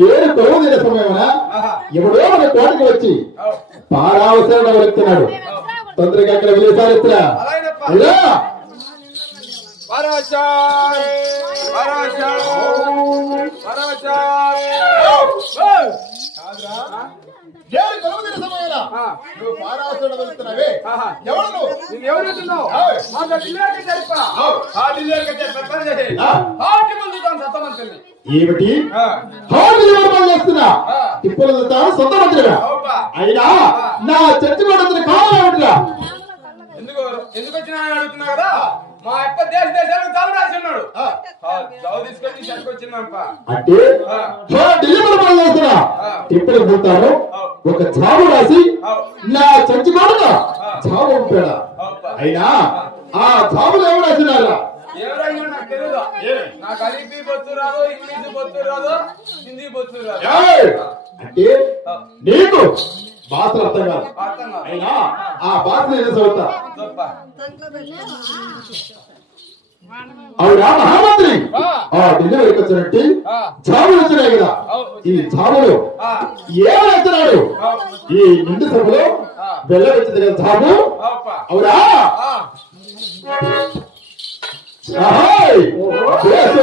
నేను కొలువు తీరే సమయమున ఎవడో మన కోటకి వచ్చి పారావసరంగా పారావసరం వెళుతున్నాడు తొందరగా అక్కడ వెళ్ళేసారిత్రా పరవశాయ్. పరవశాయ్. ఓ! కాదురా? నేను కొలువు తీరే సమయమున ఆ. నువ్వు పారావసరం వెళుతున్నావే. ఎవరు నువ్వు నువ్వు ఎవరు వెళ్తున్నావు? మాతో ఢిల్లీకి జరిపా. ఆ ఢిల్లీకి జరిపి. ఆటి ముందు తాను సత్తమంతుల్ని. ఏమిటి చేస్తున్నా ఆ. తిప్పులు తాను సొంత మంత్రిగా అవుపా. అయినా నా చర్చి కూడా ఏమిటిరా ఎందుకు ఎందుకు వచ్చినా అని అడుగుతున్నా కదా మా అప్ప దేశ దేశాలకు తల జాబ్ తీసుకొని అంటే. తిప్పులు పోతాను. ఒక చావు రాసి. నా ఆ. చావు అవుపా. అయినా ఆ చావులు ఎవరు రాసినారా ఎవరైనా నాకు తెలియదు నాకు అలిపి బొత్తు రాదు ఇంగ్లీష్ బొత్తు రాదు హిందీ బొత్తు రాదు ఏయ్! అంటే నీకు భాషలు అర్థం కాదు. అయినా ఆ భాష నేను చదువుతా. అవునా మహామంత్రి ఆ. ఢిల్లీ వచ్చినట్టు. చావులు వచ్చినాయి కదా. ఈ. ఏం వచ్చినాడు. ఈ నిండు సభలో. వెళ్ళ వచ్చింది కదా ఆ. అహాయ్! బేసు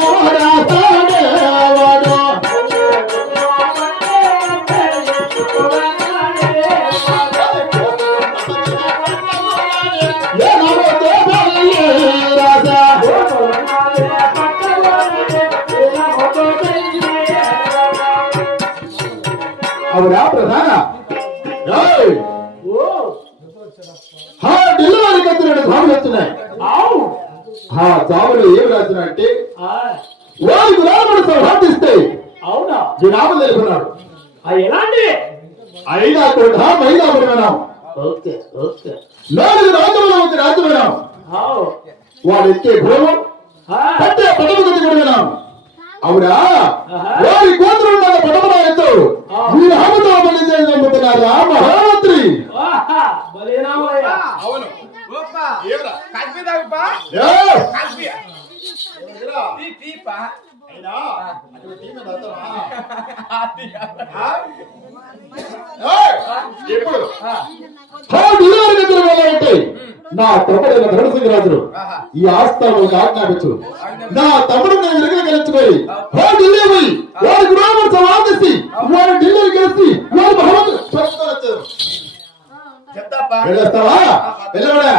అవునా ప్రధాన. ఏయ్! హా ఢిల్లీ వారికి ఎత్తున జాములు వస్తున్నాయి ఆ జాములు ఏమి రాసిన అంటే వారి గులాములు సంహాదిస్తాయి అవునా? నామం తెలుపున్నాడు ఎలాంటి ఐదా కోట మైదాపురమేనాం ఓకే ఓకే. నాలుగు రాజ్యములు ఒక రాజ్యమేనాం వాడు ఎక్కే పట్టే పటము కట్టుకున్నాం అవునా? వారి ఎత్తు ఈ నామతో పని చేయగలుగుతున్నారా మహామంత్రి బలేనామయ్యా అవును! ఎప్పుడు ఆ. నా తమ్ముడైన ధనసింహరాజులు ఆహా. ఈ ఆస్థానం ఆజ్ఞాపించు. నా తమ్ముడు నేను విరగ గెలిచిపోయి హా ఢిల్లీ పోయి వారి గురువును సమాధిసి వారి ఢిల్లీ గెలిచి వారి మహమ్మద్ వెళ్ళేస్తావా? వెళ్ళవడా